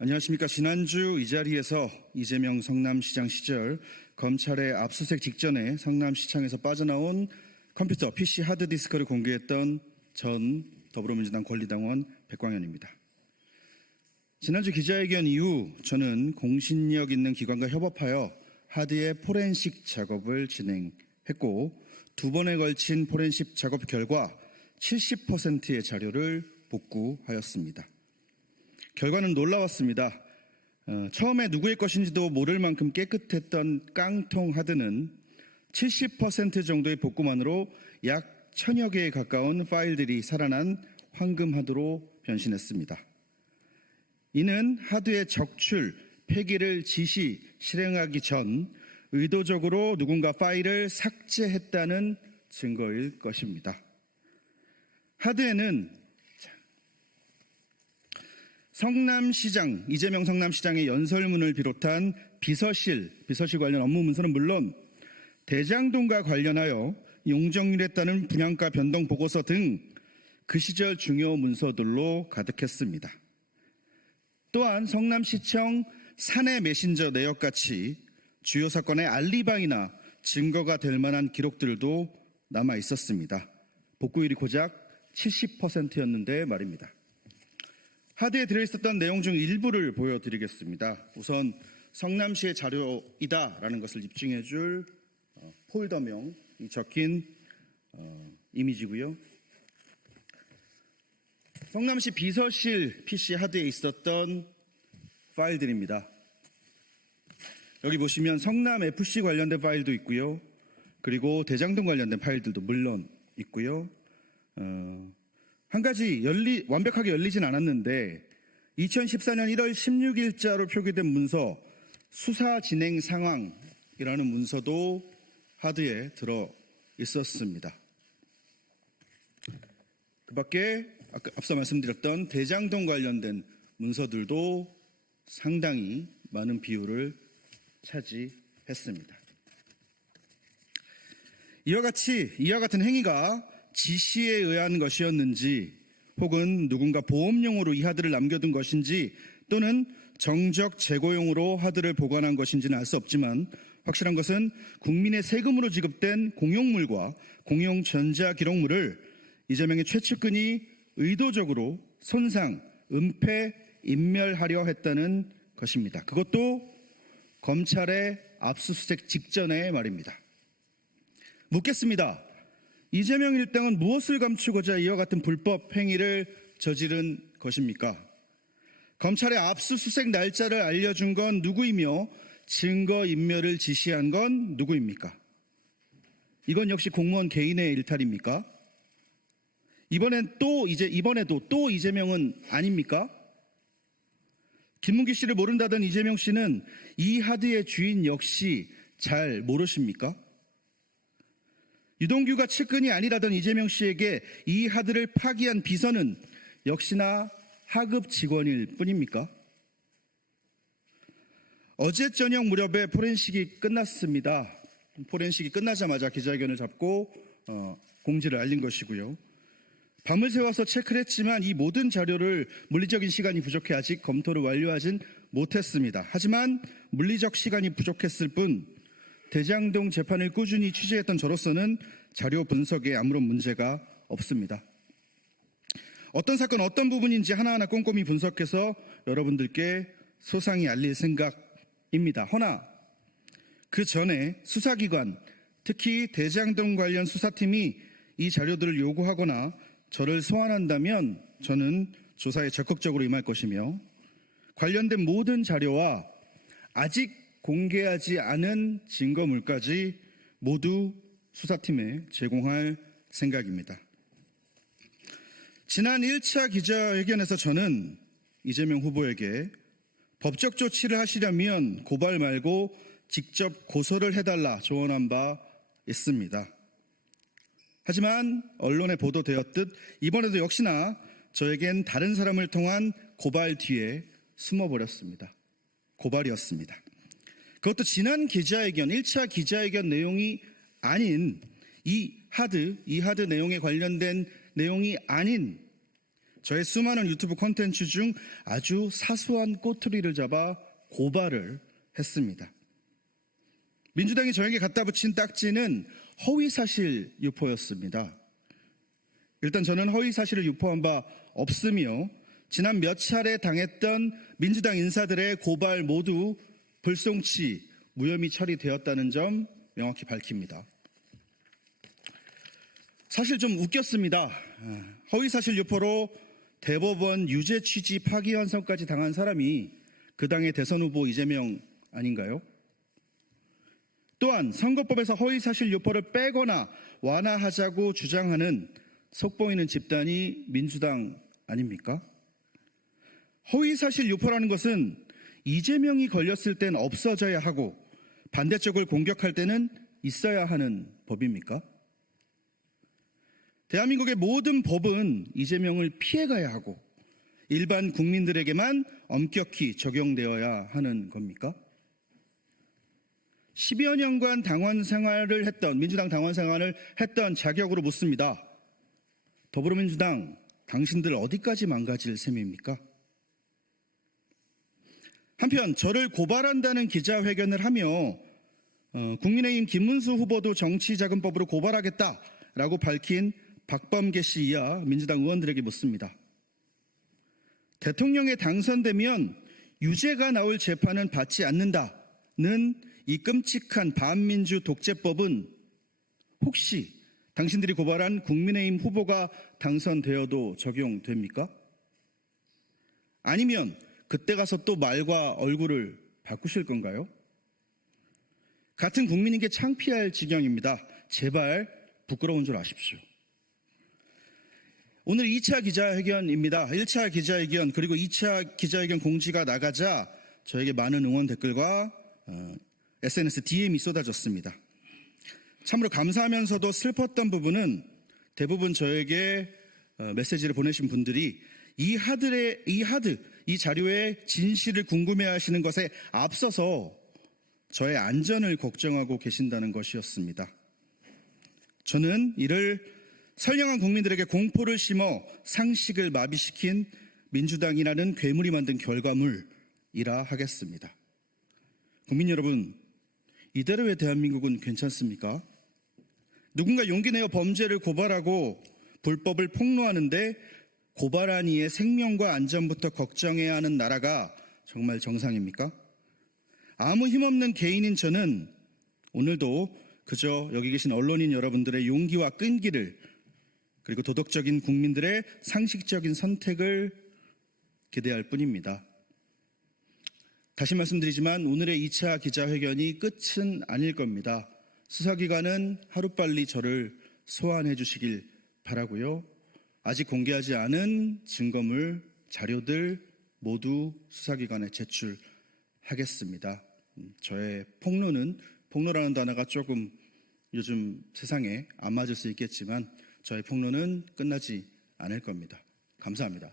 안녕하십니까. 지난주 이 자리에서 이재명 성남시장 시절 검찰의 압수수색 직전에 성남시청에서 빠져나온 컴퓨터 PC 하드디스크를 공개했던 전 더불어민주당 권리당원 백광현입니다. 지난주 기자회견 이후 저는 공신력 있는 기관과 협업하여 하드의 포렌식 작업을 진행했고, 2번에 걸친 포렌식 작업 결과 70%의 자료를 복구하였습니다. 결과는 놀라웠습니다. 처음에 누구의 것인지도 모를 만큼 깨끗했던 깡통 하드는 70% 정도의 복구만으로 약 1000여 개에 가까운 파일들이 살아난 황금 하드로 변신했습니다. 이는 하드의 적출, 폐기를 실행하기 전 의도적으로 누군가 파일을 삭제했다는 증거일 것입니다. 하드에는 성남시장, 이재명 성남시장의 연설문을 비롯한 비서실 관련 업무 문서는 물론 대장동과 관련하여 용적률에 따른 분양가 변동 보고서 등 그 시절 중요 문서들로 가득했습니다. 또한 성남시청 사내 메신저 내역같이 주요 사건의 알리바이나 증거가 될 만한 기록들도 남아 있었습니다. 복구율이 고작 70%였는데 말입니다. 하드에 들어있었던 내용 중 일부를 보여드리겠습니다. 우선 성남시의 자료이다라는 것을 입증해줄 폴더명이 적힌 이미지고요. 성남시 비서실 PC 하드에 있었던 파일들입니다. 여기 보시면 성남FC 관련된 파일도 있고요. 그리고 대장동 관련된 파일들도 물론 있고요. 한 가지 완벽하게 열리진 않았는데 2014년 1월 16일자로 표기된 문서 수사 진행 상황이라는 문서도 하드에 들어 있었습니다. 그 밖에 앞서 말씀드렸던 대장동 관련된 문서들도 상당히 많은 비율을 차지했습니다. 이와 같은 행위가 지시에 의한 것이었는지, 혹은 누군가 보험용으로 이 하드를 남겨둔 것인지, 또는 정적 재고용으로 하드를 보관한 것인지는 알 수 없지만 확실한 것은 국민의 세금으로 지급된 공용물과 공용 전자기록물을 이재명의 최측근이 의도적으로 손상, 은폐, 인멸하려 했다는 것입니다. 그것도 검찰의 압수수색 직전의 말입니다. 묻겠습니다. 이재명 일당은 무엇을 감추고자 이와 같은 불법 행위를 저지른 것입니까? 검찰의 압수수색 날짜를 알려준 건 누구이며 증거인멸을 지시한 건 누구입니까? 이건 역시 공무원 개인의 일탈입니까? 이번에도 또 이재명은 아닙니까? 김문기 씨를 모른다던 이재명 씨는 이 하드의 주인 역시 잘 모르십니까? 유동규가 측근이 아니라던 이재명 씨에게 이 하드를 파기한 비서는 역시나 하급 직원일 뿐입니까? 어제 저녁 무렵에 포렌식이 끝났습니다. 포렌식이 끝나자마자 기자회견을 잡고 공지를 알린 것이고요. 밤을 새워서 체크를 했지만 이 모든 자료를 물리적인 시간이 부족해 아직 검토를 완료하진 못했습니다. 하지만 물리적 시간이 부족했을 뿐 대장동 재판을 꾸준히 취재했던 저로서는 자료 분석에 아무런 문제가 없습니다. 어떤 사건 어떤 부분인지 하나하나 꼼꼼히 분석해서 여러분들께 소상히 알릴 생각입니다. 허나 그 전에 수사기관, 특히 대장동 관련 수사팀이 이 자료들을 요구하거나 저를 소환한다면 저는 조사에 적극적으로 임할 것이며, 관련된 모든 자료와 아직 공개하지 않은 증거물까지 모두 수사팀에 제공할 생각입니다. 지난 1차 기자회견에서 저는 이재명 후보에게 법적 조치를 하시려면 고발 말고 직접 고소를 해달라 조언한 바 있습니다. 하지만 언론에 보도되었듯 이번에도 역시나 저에겐 다른 사람을 통한 고발 뒤에 숨어버렸습니다. 고발이었습니다. 그것도 지난 기자회견, 1차 기자회견 내용이 아닌 이 하드 내용에 관련된 내용이 아닌 저의 수많은 유튜브 콘텐츠 중 아주 사소한 꼬투리를 잡아 고발을 했습니다. 민주당이 저에게 갖다 붙인 딱지는 허위사실 유포였습니다. 일단 저는 허위사실을 유포한 바 없으며 지난 몇 차례 당했던 민주당 인사들의 고발 모두 불송치, 무혐의 처리되었다는 점 명확히 밝힙니다. 사실 좀 웃겼습니다. 허위사실 유포로 대법원 유죄 취지 파기환송까지 당한 사람이 그 당의 대선 후보 이재명 아닌가요? 또한 선거법에서 허위사실 유포를 빼거나 완화하자고 주장하는 속보이는 집단이 민주당 아닙니까? 허위사실 유포라는 것은 이재명이 걸렸을 땐 없어져야 하고 반대쪽을 공격할 때는 있어야 하는 법입니까? 대한민국의 모든 법은 이재명을 피해가야 하고 일반 국민들에게만 엄격히 적용되어야 하는 겁니까? 10여 년간 당원 생활을 했던, 민주당 당원 생활을 했던 자격으로 묻습니다. 더불어민주당, 당신들 어디까지 망가질 셈입니까? 한편 저를 고발한다는 기자회견을 하며 국민의힘 김문수 후보도 정치자금법으로 고발하겠다라고 밝힌 박범계 씨 이하 민주당 의원들에게 묻습니다. 대통령에 당선되면 유죄가 나올 재판은 받지 않는다는 이 끔찍한 반민주 독재법은 혹시 당신들이 고발한 국민의힘 후보가 당선되어도 적용됩니까? 아니면 그때 가서 또 말과 얼굴을 바꾸실 건가요? 같은 국민에게 창피할 지경입니다. 제발 부끄러운 줄 아십시오. 오늘 2차 기자회견입니다. 1차 기자회견 그리고 2차 기자회견 공지가 나가자 저에게 많은 응원 댓글과 SNS DM이 쏟아졌습니다. 참으로 감사하면서도 슬펐던 부분은 대부분 저에게 메시지를 보내신 분들이 이 자료의 진실을 궁금해하시는 것에 앞서서 저의 안전을 걱정하고 계신다는 것이었습니다. 저는 이를 선량한 국민들에게 공포를 심어 상식을 마비시킨 민주당이라는 괴물이 만든 결과물이라 하겠습니다. 국민 여러분, 이대로의 대한민국은 괜찮습니까? 누군가 용기 내어 범죄를 고발하고 불법을 폭로하는데 고발한 이의 생명과 안전부터 걱정해야 하는 나라가 정말 정상입니까? 아무 힘없는 개인인 저는 오늘도 그저 여기 계신 언론인 여러분들의 용기와 끈기를 그리고 도덕적인 국민들의 상식적인 선택을 기대할 뿐입니다. 다시 말씀드리지만 오늘의 2차 기자회견이 끝은 아닐 겁니다. 수사기관은 하루빨리 저를 소환해 주시길 바라고요. 아직 공개하지 않은 증거물, 자료들 모두 수사기관에 제출하겠습니다. 저의 폭로라는 단어가 조금 요즘 세상에 안 맞을 수 있겠지만 저의 폭로는 끝나지 않을 겁니다. 감사합니다.